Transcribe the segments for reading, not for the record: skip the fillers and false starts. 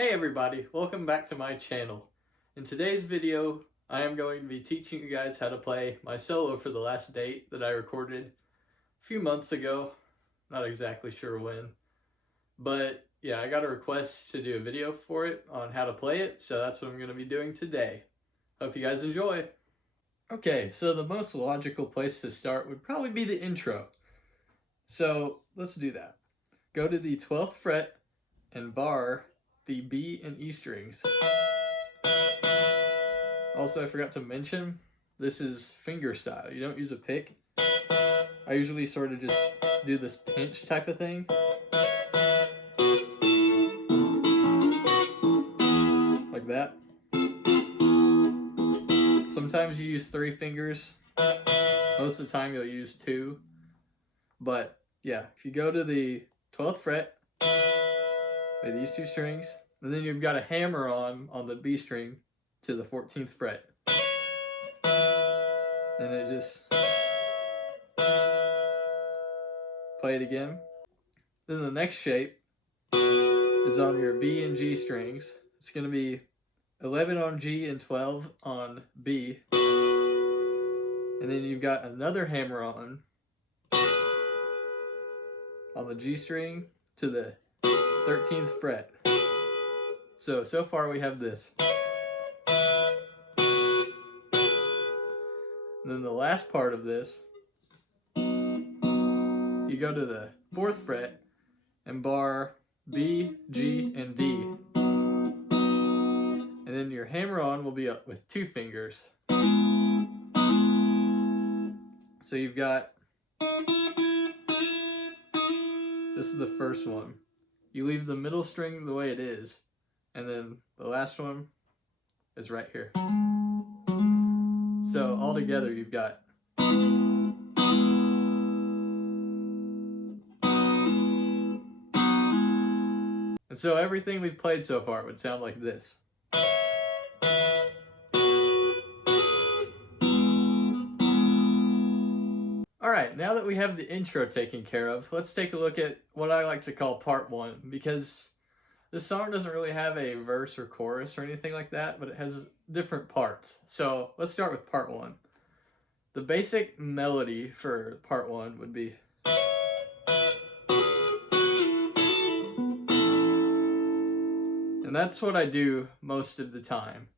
Hey everybody, welcome back to my channel. In today's video, I am going to be teaching you guys how to play my solo for the last date that I recorded a few months ago. Not exactly sure when, but yeah, I got a request to do a video for it on how to play it, so that's what I'm going to be doing today. Hope you guys enjoy. Okay, so the most logical place to start would probably be the intro. So let's do that. Go to the 12th fret and bar the B and E strings. Also, I forgot to mention, this is finger style. You don't use a pick. I usually sort of just do this pinch type of thing. Like that. Sometimes you use 3 fingers. Most of the time you'll use 2. But yeah, if you go to the 12th fret, play these 2 strings, and then you've got a hammer on the B string to the 14th fret. And it just play it again. Then the next shape is on your B and G strings. It's going to be 11 on G and 12 on B. And then you've got another hammer on the G string to the 13th fret. So far we have this. And then the last part of this, you go to the 4th fret and bar B, G, and D. And then your hammer on will be up with 2 fingers. So you've got, this is the first one. You leave the middle string the way it is, and then the last one is right here. So all together you've got and so everything we've played so far would sound like this. Alright, now that we have the intro taken care of, let's take a look at what I like to call part 1, because this song doesn't really have a verse or chorus or anything like that, but it has different parts. So let's start with part 1. The basic melody for part 1 would be, and that's what I do most of the time.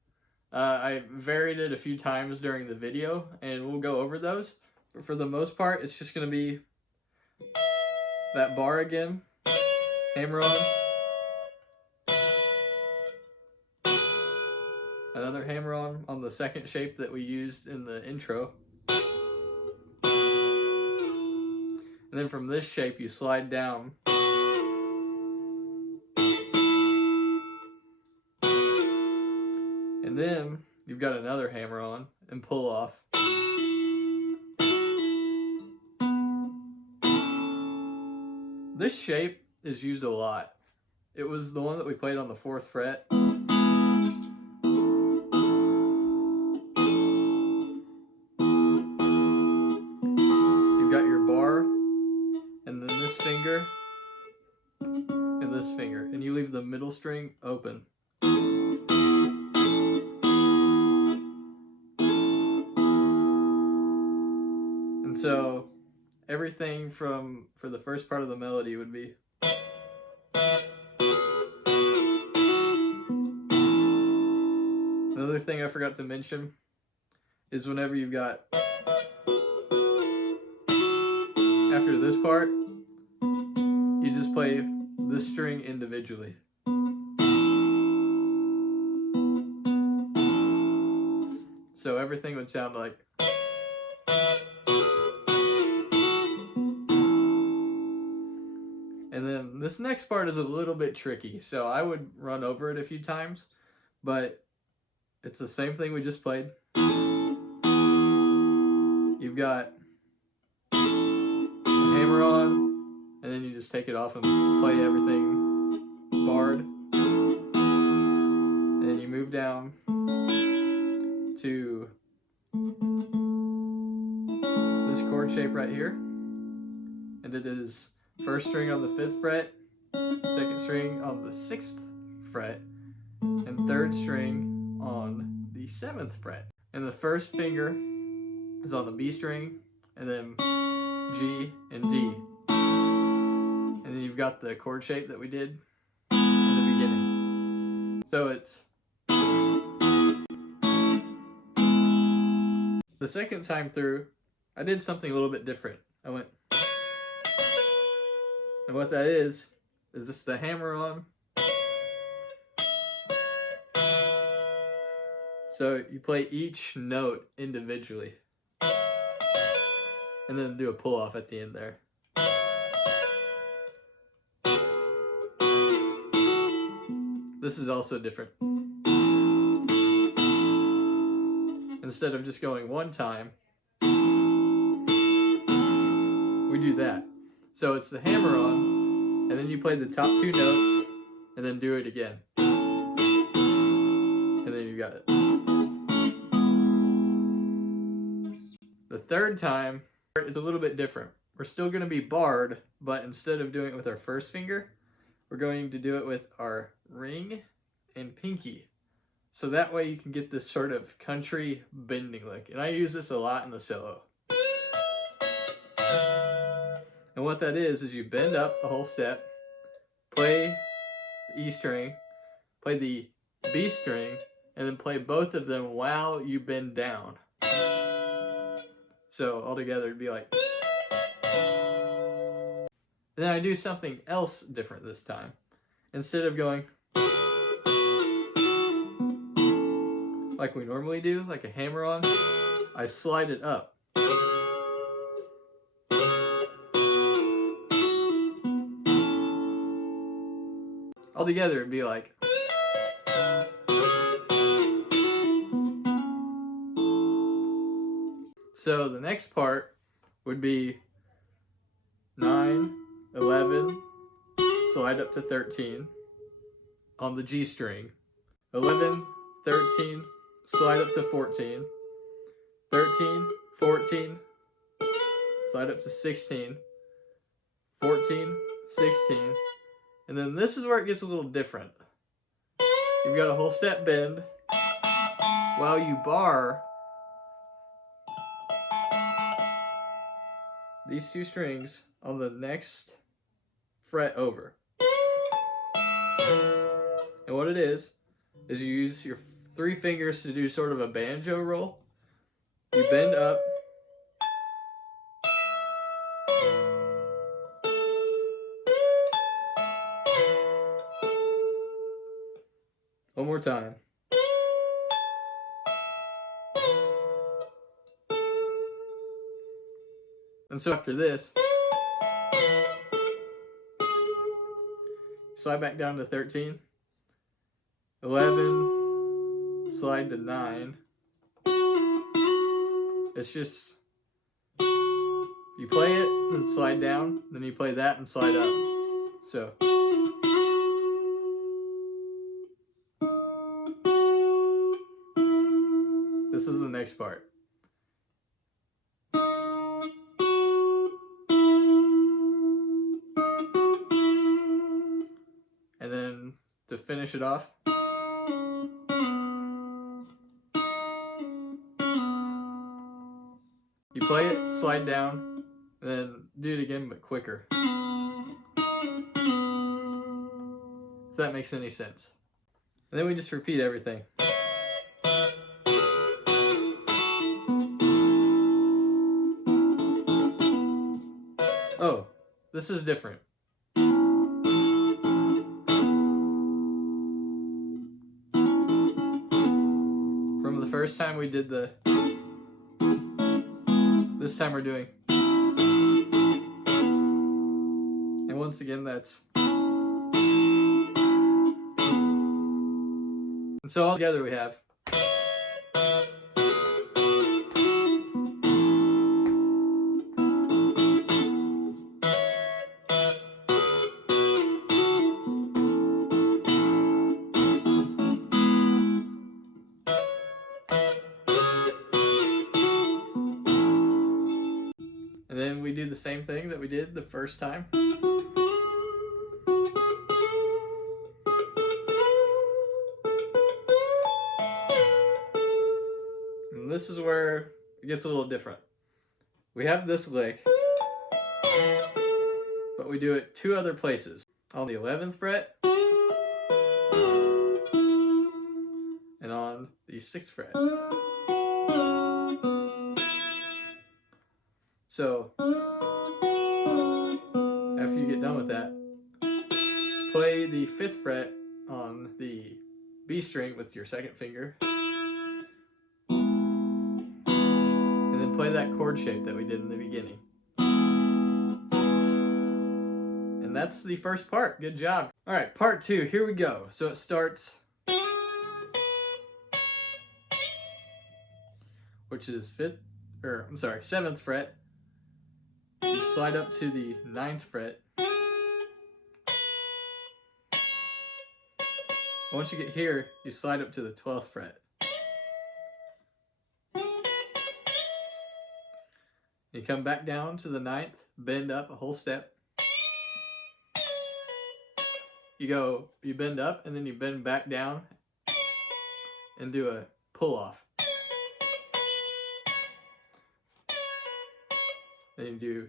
I varied it a few times during the video, and we'll go over those. But for the most part, it's just going to be that bar again, hammer on, another hammer on the second shape that we used in the intro. And then from this shape, you slide down. And then you've got another hammer on and pull off. This shape is used a lot. It was the one that we played on the 4th fret. You've got your bar, and then this finger, and this finger, and you leave the middle string open. And so everything for the first part of the melody would be. Another thing I forgot to mention is whenever you've got, after this part, you just play this string individually. So everything would sound like. And then this next part is a little bit tricky, so I would run over it a few times, but it's the same thing we just played. You've got a hammer on, and then you just take it off and play everything barred. And then you move down to this chord shape right here, and it is 1st string on the 5th fret, 2nd string on the 6th fret and 3rd string on the 7th fret. And the first finger is on the B string, and then G and D. And then you've got the chord shape that we did in the beginning. So it's the second time through, I did something a little bit different. I went, and what that is this the hammer on. So you play each note individually, and then do a pull off at the end there. This is also different. Instead of just going one time, we do that. So it's the hammer on, and then you play the top 2 notes, and then do it again. And then you got it. The third time is a little bit different. We're still going to be barred, but instead of doing it with our first finger, we're going to do it with our ring and pinky. So that way you can get this sort of country bending lick. And I use this a lot in the solo. And what that is you bend up the whole step, play the E string, play the B string, and then play both of them while you bend down. So altogether it'd be like... And then I do something else different this time. Instead of going like we normally do, like a hammer on, I slide it up. Altogether it'd be like... So the next part would be 9, 11, slide up to 13 on the G string, 11, 13, slide up to 14, 13, 14, slide up to 16, 14, 16, and then this is where it gets a little different. You've got a whole step bend while you bar these 2 strings on the next fret over. And what it is you use your 3 fingers to do sort of a banjo roll. You bend up, one more time. And so after this, slide back down to 13, 11, slide to 9. It's just, you play it and slide down, then you play that and slide up. So. This is the next part. And then to finish it off, you play it, slide down, and then do it again but quicker. If that makes any sense. And then we just repeat everything. Oh, this is different. From the first time we did this time we're doing. And once again, that's. And so all together we have. And then we do the same thing that we did the first time. And this is where it gets a little different. We have this lick, but we do it two other places. On the 11th fret and on the 6th fret. So after you get done with that, play the 5th fret on the B string with your second finger, and then play that chord shape that we did in the beginning. And that's the first part. Good job. All right, part 2, here we go. So it starts, which is 7th fret. You slide up to the 9th fret. Once you get here, you slide up to the 12th fret. You come back down to the 9th, bend up a whole step. You bend up and then you bend back down and do a pull off. Then you do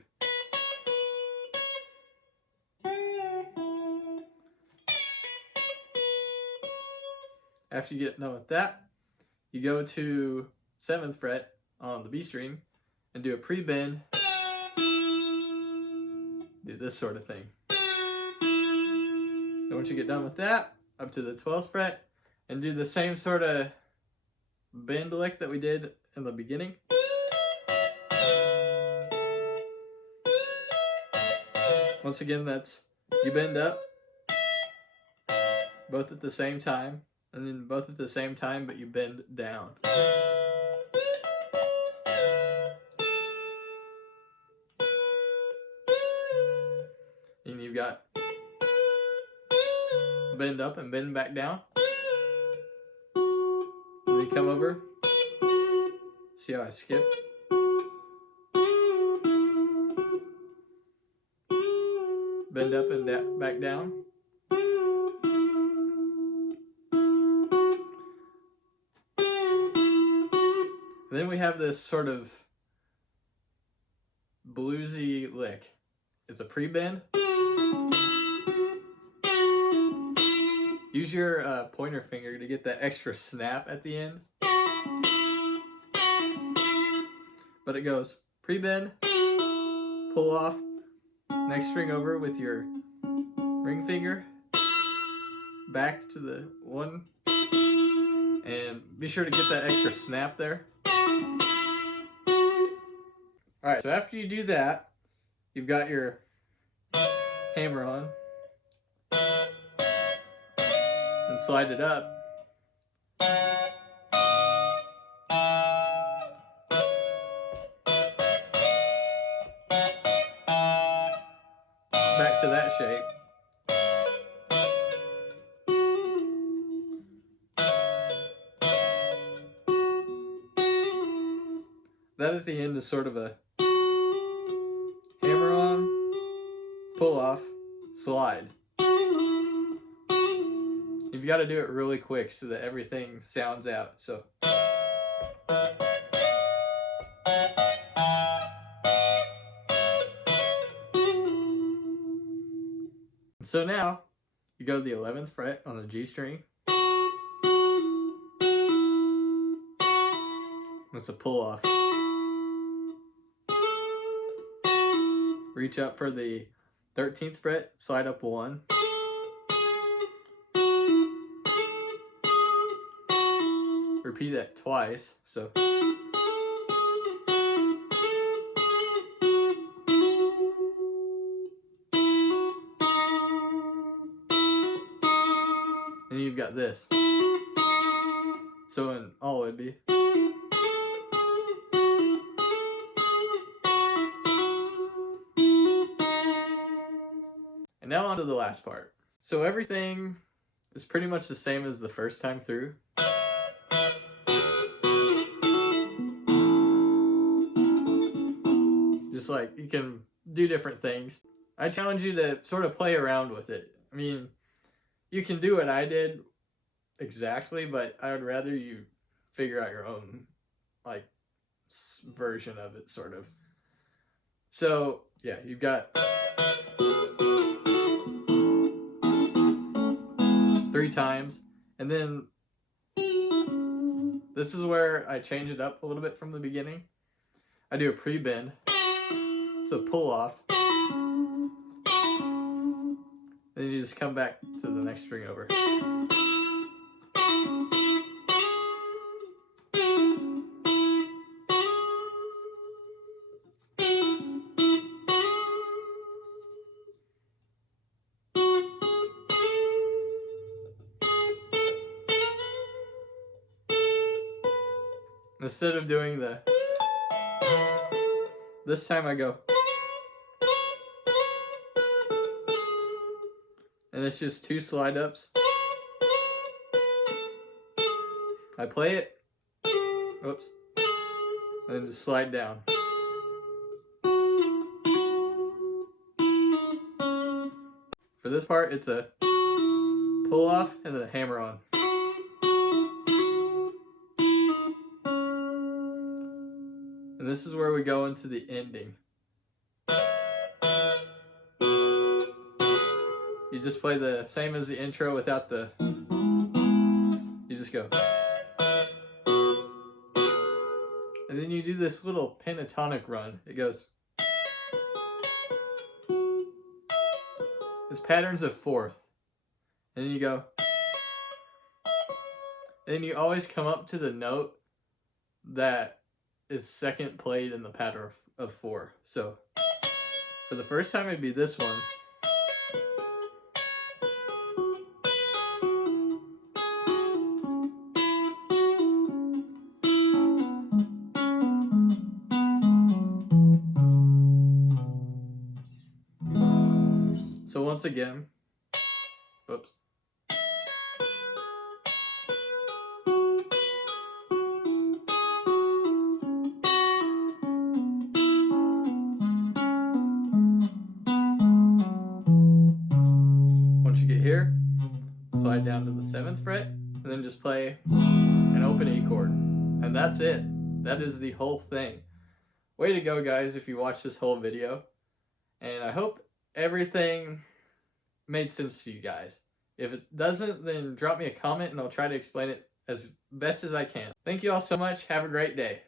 after you get done with that, you go to 7th fret on the B string and do a pre-bend. Do this sort of thing. And once you get done with that, up to the 12th fret and do the same sort of bend lick that we did in the beginning. Once again, that's you bend up both at the same time, and then both at the same time, but you bend down. And you've got bend up and bend back down. And then you come over. See how I skipped? Bend up and back down. And then we have this sort of bluesy lick. It's a pre-bend. Use your pointer finger to get that extra snap at the end. But it goes pre-bend, pull off, next string over with your ring finger, back to the 1, and be sure to get that extra snap there. Alright, so after you do that, you've got your hammer on, and slide it up. Back to that shape. That at the end is sort of a hammer on, pull off, slide. You've got to do it really quick so that everything sounds out. So now you go to the 11th fret on the G string. That's a pull off. Reach up for the 13th fret, slide up 1. Repeat that twice, so. And you've got this. So in all it would be. And now on to the last part. So everything is pretty much the same as the first time through. Just like you can do different things. I challenge you to sort of play around with it. I mean, you can do what I did exactly, but I would rather you figure out your own like version of it, sort of. So yeah, you've got 3 times, and then this is where I change it up a little bit from the beginning. I do a pre-bend, so pull off, then you just come back to the next string over. Instead of doing this time I go, and it's just 2 slide ups. I play it, oops, and then just slide down. For this part, it's a pull off and then a hammer on. And this is where we go into the ending. You just play the same as the intro without the, you just go. And then you do this little pentatonic run. It goes. It's patterns of 4th. And then you go. And then you always come up to the note that is second played in the pattern of 4. So for the first time it'd be this one. So once again, oops. Once you get here, slide down to the 7th fret, and then just play an open E chord. And that's it. That is the whole thing. Way to go, guys, if you watched this whole video. And I hope everything made sense to you guys. If it doesn't, then drop me a comment and I'll try to explain it as best as I can. Thank you all so much. Have a great day.